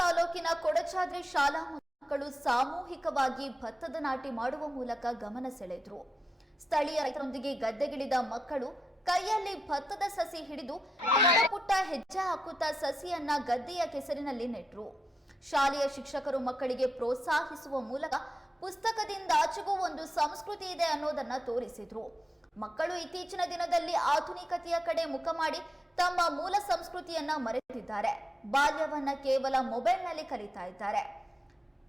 ತಾಲೂಕಿನ ಕೊಡಚಾದ್ರಿ ಶಾಲಾ ಮಕ್ಕಳು ಸಾಮೂಹಿಕವಾಗಿ ಭತ್ತದ ನಾಟಿ ಮಾಡುವ ಮೂಲಕ ಗಮನ ಸೆಳೆದ್ರು. ಸ್ಥಳೀಯ ರೈತರೊಂದಿಗೆ ಗದ್ದೆಗಿಳಿದ ಮಕ್ಕಳು ಕೈಯಲ್ಲಿ ಭತ್ತದ ಸಸಿ ಹಿಡಿದು ಪುಟ್ಟ ಹೆಜ್ಜೆ ಹಾಕುತ್ತಾ ಸಸಿಯನ್ನ ಗದ್ದೆಯ ಕೆಸರಿನಲ್ಲಿ ನೆಟ್ರು. ಶಾಲೆಯ ಶಿಕ್ಷಕರು ಮಕ್ಕಳಿಗೆ ಪ್ರೋತ್ಸಾಹಿಸುವ ಮೂಲಕ ಪುಸ್ತಕದಿಂದ ಆಚೆಗೂ ಒಂದು ಸಂಸ್ಕೃತಿ ಇದೆ ಅನ್ನೋದನ್ನ ತೋರಿಸಿದ್ರು. ಮಕ್ಕಳು ಇತ್ತೀಚಿನ ದಿನದಲ್ಲಿ ಆಧುನಿಕತೆಯ ಕಡೆ ಮುಖ ಮಾಡಿ ತಮ್ಮ ಮೂಲ ಸಂಸ್ಕೃತಿಯನ್ನ ಮರೆತಿದ್ದಾರೆ. ಬಾಲ್ಯವನ್ನ ಕೇವಲ ಮೊಬೈಲ್ನಲ್ಲಿ ಕಲಿತಾ ಇದ್ದಾರೆ.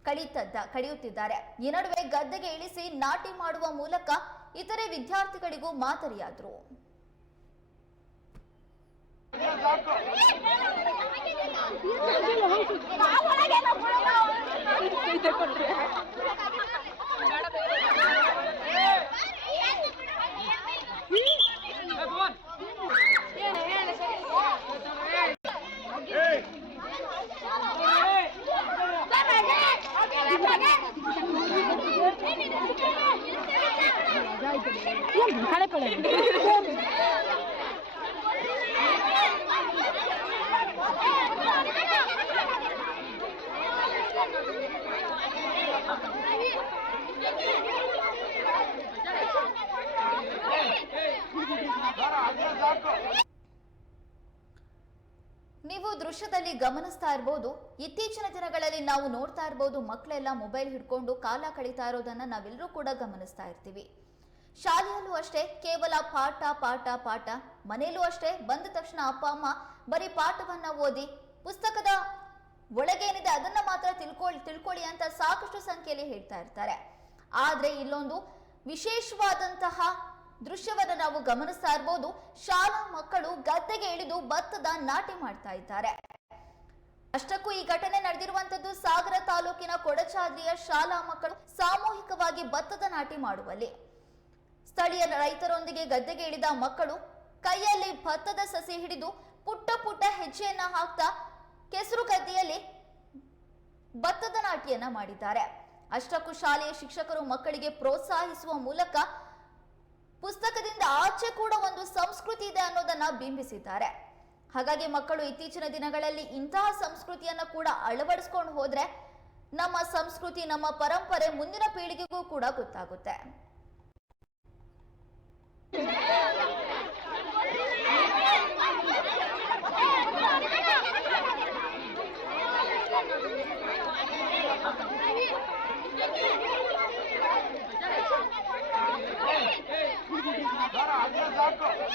ಕಳೀತದ್ದ ಕಳೆಯುತ್ತಿದ್ದಾರೆ ಈ ನಡುವೆ ಗದ್ದೆಗೆ ಇಳಿಸಿ ನಾಟಿ ಮಾಡುವ ಮೂಲಕ ಇತರೆ ವಿದ್ಯಾರ್ಥಿಗಳಿಗೂ ಮಾದರಿಯಾದ್ರು. ನೀವು ದೃಶ್ಯದಲ್ಲಿ ಗಮನಿಸ್ತಾ ಇರ್ಬೋದು, ಇತ್ತೀಚಿನ ದಿನಗಳಲ್ಲಿ ನಾವು ನೋಡ್ತಾ ಇರ್ಬೋದು ಮಕ್ಕಳೆಲ್ಲ ಮೊಬೈಲ್ ಹಿಡ್ಕೊಂಡು ಕಾಲ ಕಳೀತಾ ಇರೋದನ್ನ ನಾವೆಲ್ಲರೂ ಕೂಡ ಗಮನಿಸ್ತಾ ಇರ್ತೀವಿ. ಶಾಲೆಯಲ್ಲೂ ಅಷ್ಟೇ ಕೇವಲ ಪಾಠ ಪಾಠ ಪಾಠ. ಮನೆಯಲ್ಲೂ ಅಷ್ಟೇ ಬಂದ ತಕ್ಷಣ ಅಪ್ಪ, ಅಮ್ಮ ಬರೀ ಪಾಠವನ್ನ ಓದಿ ಪುಸ್ತಕದ ಒಳಗೇನಿದೆ ಅದನ್ನ ಮಾತ್ರ ತಿಳ್ಕೊಳ್ಳಿ ತಿಳ್ಕೊಳ್ಳಿ ಅಂತ ಸಾಕಷ್ಟು ಸಂಖ್ಯೆಯಲ್ಲಿ ಹೇಳ್ತಾ ಇರ್ತಾರೆ. ಆದ್ರೆ ಇಲ್ಲೊಂದು ವಿಶೇಷವಾದಂತಹ ದೃಶ್ಯವನ್ನು ನಾವು ಗಮನಿಸ್ತಾ ಇರ್ಬೋದು. ಶಾಲಾ ಮಕ್ಕಳು ಗದ್ದೆಗೆ ಇಳಿದು ಭತ್ತದ ನಾಟಿ ಮಾಡ್ತಾ ಇದ್ದಾರೆ. ಅಷ್ಟಕ್ಕೂ ಈ ಘಟನೆ ನಡೆದಿರುವಂತದ್ದು ಸಾಗರ ತಾಲೂಕಿನ ಕೊಡಚಾದ್ರಿಯ ಶಾಲಾ ಮಕ್ಕಳು ಸಾಮೂಹಿಕವಾಗಿ ಭತ್ತದ ನಾಟಿ ಮಾಡುವಲ್ಲಿ. ಸ್ಥಳೀಯ ರೈತರೊಂದಿಗೆ ಗದ್ದೆಗೆ ಇಳಿದ ಮಕ್ಕಳು ಕೈಯಲ್ಲಿ ಭತ್ತದ ಸಸಿ ಹಿಡಿದು ಪುಟ್ಟ ಪುಟ್ಟ ಹೆಜ್ಜೆಯನ್ನ ಹಾಕ್ತಾ ಕೆಸರು ಗದ್ದೆಯಲ್ಲಿ ಭತ್ತದ ನಾಟಿಯನ್ನ ಮಾಡಿದ್ದಾರೆ. ಅಷ್ಟಕ್ಕೂ ಶಾಲೆಯ ಶಿಕ್ಷಕರು ಮಕ್ಕಳಿಗೆ ಪ್ರೋತ್ಸಾಹಿಸುವ ಮೂಲಕ ಪುಸ್ತಕದಿಂದ ಆಚೆ ಕೂಡ ಒಂದು ಸಂಸ್ಕೃತಿ ಇದೆ ಅನ್ನೋದನ್ನ ಬಿಂಬಿಸಿದ್ದಾರೆ. ಹಾಗಾಗಿ ಮಕ್ಕಳು ಇತ್ತೀಚಿನ ದಿನಗಳಲ್ಲಿ ಇಂತಹ ಸಂಸ್ಕೃತಿಯನ್ನ ಕೂಡ ಅಳವಡಿಸ್ಕೊಂಡು ಹೋದ್ರೆ ನಮ್ಮ ಸಂಸ್ಕೃತಿ, ನಮ್ಮ ಪರಂಪರೆ ಮುಂದಿನ ಪೀಳಿಗೆಗೂ ಕೂಡ ಗೊತ್ತಾಗುತ್ತೆ.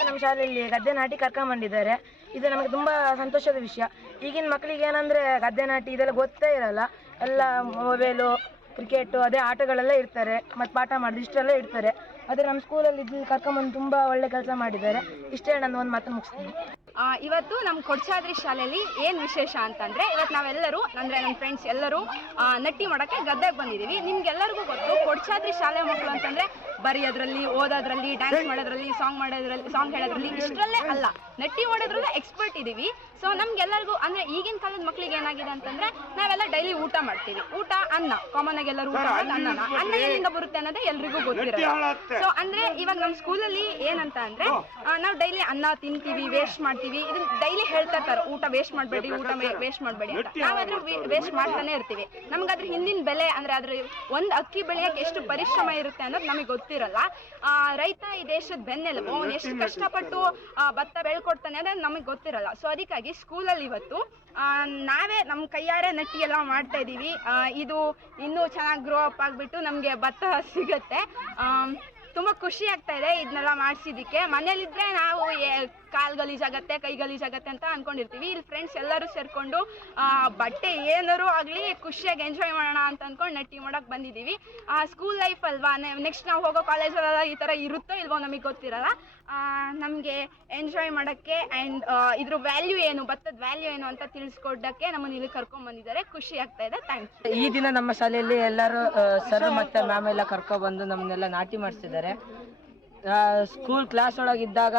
ನಮ್ಮ ಶಾಲೆಯಲ್ಲಿ ಗದ್ದೆ ನಾಟಿ ಕರ್ಕೊಂಬಂದಿದ್ದಾರೆ. ಇದು ನಮಗೆ ತುಂಬಾ ಸಂತೋಷದ ವಿಷಯ. ಈಗಿನ ಮಕ್ಕಳಿಗೆ ಏನಂದ್ರೆ ಗದ್ದೆ ನಾಟಿ ಇದೆಲ್ಲ ಗೊತ್ತೇ ಇರಲ್ಲ. ಎಲ್ಲ ಮೊಬೈಲು, ಕ್ರಿಕೆಟು, ಅದೇ ಆಟಗಳೆಲ್ಲ ಇರ್ತಾರೆ. ಮತ್ತು ಪಾಠ ಮಾಡಿದ್ರು ಇಷ್ಟೆಲ್ಲ ಇರ್ತಾರೆ ಆದರೆ ನಮ್ಮ ಸ್ಕೂಲಲ್ಲಿ ಇದು ಕರ್ಕೊಂಬಂದು ತುಂಬ ಒಳ್ಳೆ ಕೆಲಸ ಮಾಡಿದ್ದಾರೆ. ಇಷ್ಟೇ ನಾನು ಒಂದು ಮಾತು ಮುಗಿಸ್ತೀನಿ. ಇವತ್ತು ನಮ್ಮ ಕೊಡ್ಚಾದ್ರಿ ಶಾಲೆಯಲ್ಲಿ ಏನು ವಿಶೇಷ ಅಂತಂದ್ರೆ ಇವತ್ತು ನಾವೆಲ್ಲರೂ ಅಂದ್ರೆ ನಮ್ಮ ಫ್ರೆಂಡ್ಸ್ ಎಲ್ಲರೂ ನಟ್ಟಿ ಮಾಡೋಕ್ಕೆ ಗದ್ದೆಗೆ ಬಂದಿದ್ದೀವಿ ನಿಮ್ಗೆಲ್ಲರಿಗೂ ಗೊತ್ತು ಕೊಡ್ಚಾದ್ರಿ ಶಾಲೆ ಮಕ್ಕಳು ಅಂತಂದ್ರೆ ಬರೆಯೋದ್ರಲ್ಲಿ ಓದೋದ್ರಲ್ಲಿ ಡ್ಯಾನ್ಸ್ ಮಾಡೋದ್ರಲ್ಲಿ ಸಾಂಗ್ ಮಾಡೋದ್ರಲ್ಲಿ ಸಾಂಗ್ ಹೇಳೋದ್ರಲ್ಲಿ ಇಷ್ಟರಲ್ಲೇ ಅಲ್ಲ. ನಟ್ಟಿ ಮಾಡೋದ್ರಲ್ಲೇ ಎಕ್ಸ್ಪರ್ಟ್ ಇದ್ದೀವಿ ಸೊ ನಮ್ಗೆಲ್ಲರಿಗೂ ಅಂದ್ರೆ ಈಗಿನ ಕಾಲದ ಮಕ್ಳಿಗೆ ಏನಾಗಿದೆ ಅಂತಂದ್ರೆ ನಾವೆಲ್ಲ ಡೈಲಿ ಊಟ ಮಾಡ್ತೀವಿ. ಊಟ ಅನ್ನ. ಕಾಮನ್ ಆಗಿ ಎಲ್ಲರೂ ಊಟ ಮಾಡೋದು ಅನ್ನನ. ಅನ್ನ ಎಲ್ಲಿಂದ ಬರುತ್ತೆ ಅನ್ನೋದೇ ಎಲ್ರಿಗೂ ಗೊತ್ತಿರೋದು ಸೊ ಅಂದ್ರೆ ಇವಾಗ ನಮ್ಮ ಸ್ಕೂಲಲ್ಲಿ ಏನಂತ ಅಂದ್ರೆ ನಾವು ಡೈಲಿ ಅನ್ನ ತಿಂತೀವಿ ವೇಸ್ಟ್ ಮಾಡ್ತೀವಿ ಇದನ್ನ ಡೈಲಿ ಹೇಳ್ತಾ ಇರ್ತಾರೆ ಊಟ ವೇಸ್ಟ್ ಮಾಡಬೇಡಿ ಊಟ ವೇಸ್ಟ್ ಮಾಡಬೇಡಿ ಅಂತ. ನಾವಾದ್ರೂ ವೇಸ್ಟ್ ಮಾಡ್ತಾನೆ ಇರ್ತೀವಿ. ನಮ್ಗೆ ಅದ್ರ ಹಿಂದಿನ ಬೆಲೆ ಅಂದ್ರೆ ಅದ್ರ ಒಂದ್ ಅಕ್ಕಿ ಬೆಳೆಯಕ್ಕೆ ಎಷ್ಟು ಪರಿಶ್ರಮ ಇರುತ್ತೆ ಅನ್ನೋದು ನಮಗೆ ಗೊತ್ತಿರಲ್ಲ. ಆ, ರೈತ ಈ ದೇಶದ ಬೆನ್ನೆಲುಬು ಅವ್ನು ಎಷ್ಟು ಕಷ್ಟಪಟ್ಟು ಆ, ಭತ್ತ ಬೆಳ್ಕೊಡ್ತಾನೆ ಅಂದ್ರೆ ನಮಗೆ ಗೊತ್ತಿರಲ್ಲ. ಸೊ ಅದಕ್ಕಾಗಿ ಸ್ಕೂಲಲ್ಲಿ ಇವತ್ತು ಆ, ನಾವೇ ನಮ್ಮ ಕೈಯಾರೆ ನಟ್ಟಿ ಎಲ್ಲ ಮಾಡ್ತಾ ಇದೀವಿ. ಆ, ಇದು ಇನ್ನೂ ಚೆನ್ನಾಗಿ ಗ್ರೋ ಅಪ್ ಆಗಿಬಿಟ್ಟು ನಮಗೆ ಭತ್ತ ಸಿಗುತ್ತೆ. ತುಂಬಾ ಖುಷಿ ಆಗ್ತಾ ಇದೆ ಇದನ್ನೆಲ್ಲ ಮಾಡಿಸಿದ್ದಕ್ಕೆ. ಮನೇಲಿದ್ರೆ ನಾವು ಕಾಲ್ ಗಲೀಜಾಗತ್ತೆ, ಕೈ ಗಲೀಜಾಗತ್ತೆ ಅಂತ ಅನ್ಕೊಂಡಿರ್ತೀವಿ. ಇಲ್ಲಿ ಫ್ರೆಂಡ್ಸ್ ಎಲ್ಲರೂ ಸೇರ್ಕೊಂಡು ಬಟ್ಟೆ ಏನಾರು ಆಗಲಿ ಖುಷಿಯಾಗಿ ಎಂಜಾಯ್ ಮಾಡೋಣ ಅಂತ ಅನ್ಕೊಂಡು ನಟ್ಟಿ ಮಾಡಕ್ ಬಂದಿದ್ದೀವಿ. ಸ್ಕೂಲ್ ಲೈಫ್ ಅಲ್ವಾ? ನೆಕ್ಸ್ಟ್ ನಾವು ಹೋಗೋ ಕಾಲೇಜಲ್ಲೆಲ್ಲ ಈ ಥರ ಇರುತ್ತೋ ಇಲ್ವೋ ನಮಗೆ ಗೊತ್ತಿರಲ್ಲ. ನಮಗೆ ಎಂಜಾಯ್ ಮಾಡೋಕ್ಕೆ ಆ್ಯಂಡ್ ಇದ್ರ ವ್ಯಾಲ್ಯೂ ಏನು, ಭತ್ತದ ವ್ಯಾಲ್ಯೂ ಏನು ಅಂತ ತಿಳಿಸ್ಕೊಡಕ್ಕೆ ನಮ್ಮನ್ನು ಇಲ್ಲಿ ಕರ್ಕೊಂಡ್ ಬಂದಿದ್ದಾರೆ. ಖುಷಿ ಆಗ್ತಾ ಇದೆ. ಥ್ಯಾಂಕ್ಸ್ ಈ ದಿನ ನಮ್ಮ ಶಾಲೆಯಲ್ಲಿ ಎಲ್ಲರೂ ಸರ್ ಮತ್ತು ಮ್ಯಾಮ್ ಎಲ್ಲ ಕರ್ಕೊಬಂದು ನಮ್ಮನ್ನೆಲ್ಲ ನಾಟಿ ಮಾಡಿಸಿದ್ದಾರೆ. ಸ್ಕೂಲ್ ಕ್ಲಾಸ್ ಒಳಗಿದ್ದಾಗ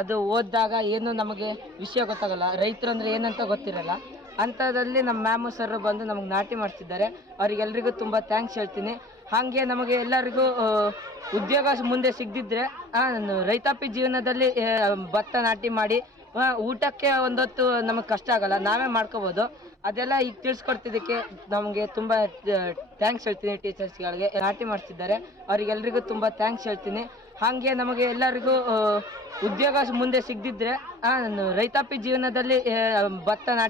ಅದು ಓದಿದಾಗ ಏನು ನಮಗೆ ವಿಷಯ ಗೊತ್ತಾಗಲ್ಲ. ರೈತರು ಅಂದರೆ ಏನಂತ ಗೊತ್ತಿರಲ್ಲ. ಅಂಥದ್ರಲ್ಲಿ ನಮ್ಮ ಮ್ಯಾಮು ಸರ್ ಬಂದು ನಮಗೆ ನಾಟಿ ಮಾಡಿಸಿದ್ದಾರೆ. ಅವರಿಗೆಲ್ರಿಗೂ ತುಂಬ ಥ್ಯಾಂಕ್ಸ್ ಹೇಳ್ತೀನಿ. ಹಾಗೆ ನಮಗೆ ಎಲ್ಲರಿಗೂ ಉದ್ಯೋಗ ಮುಂದೆ ಸಿಗದಿದ್ರೆ ರೈತಾಪಿ ಜೀವನದಲ್ಲಿ ಭತ್ತ ನಾಟಿ ಮಾಡಿ ಊಟಕ್ಕೆ ಒಂದೊತ್ತು ನಮಗೆ ಕಷ್ಟ ಆಗಲ್ಲ, ನಾವೇ ಮಾಡ್ಕೋಬೋದು. ಅದೆಲ್ಲ ಈಗ ತಿಳಿಸ್ಕೊಡ್ತಿದ್ದಕ್ಕೆ ನಮಗೆ ತುಂಬ ಥ್ಯಾಂಕ್ಸ್ ಹೇಳ್ತೀನಿ ಟೀಚರ್ಸ್ಗಳಿಗೆ ನಾಟಿ ಮಾಡಿಸಿದ್ದಾರೆ ಅವರಿಗೆಲ್ಲರಿಗೂ ತುಂಬ ಥ್ಯಾಂಕ್ಸ್ ಹೇಳ್ತೀನಿ. ಹಾಗೆ ನಮಗೆ ಎಲ್ಲರಿಗೂ ಉದ್ಯೋಗ ಮುಂದೆ ಸಿಗದಿದ್ರೆ ರೈತಾಪಿ ಜೀವನದಲ್ಲಿ ಭತ್ತ ನಾಟಿ